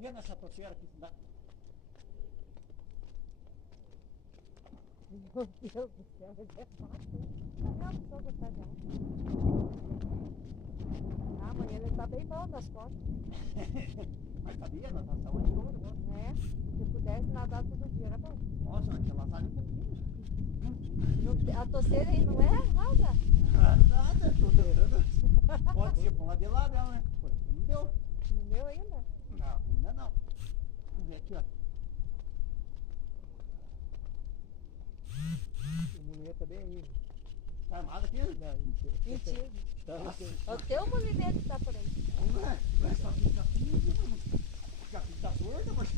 vendo essa toceira aqui? Meu Deus do céu, mas é fácil. Não, só gostar dela. Ah, amanhã ele tá bem bom das costas. Mas sabia, natação é show, né? É, se pudesse nadar todo dia, era bom. Nossa, aquela sala é um pouquinho. A toceira aí não é rasa? Nada, tudo. Pode ser pra lá de lá dela, né? Não deu. Não deu ainda? Não, ainda não. Vamos ver aqui, ó. O molinete tá bem aí. Tá armado aqui? Não, Mentira. Nossa. O teu molinete tá por aí. Vamos lá. Vai só que capim, mano. Capim tá surdo, mas...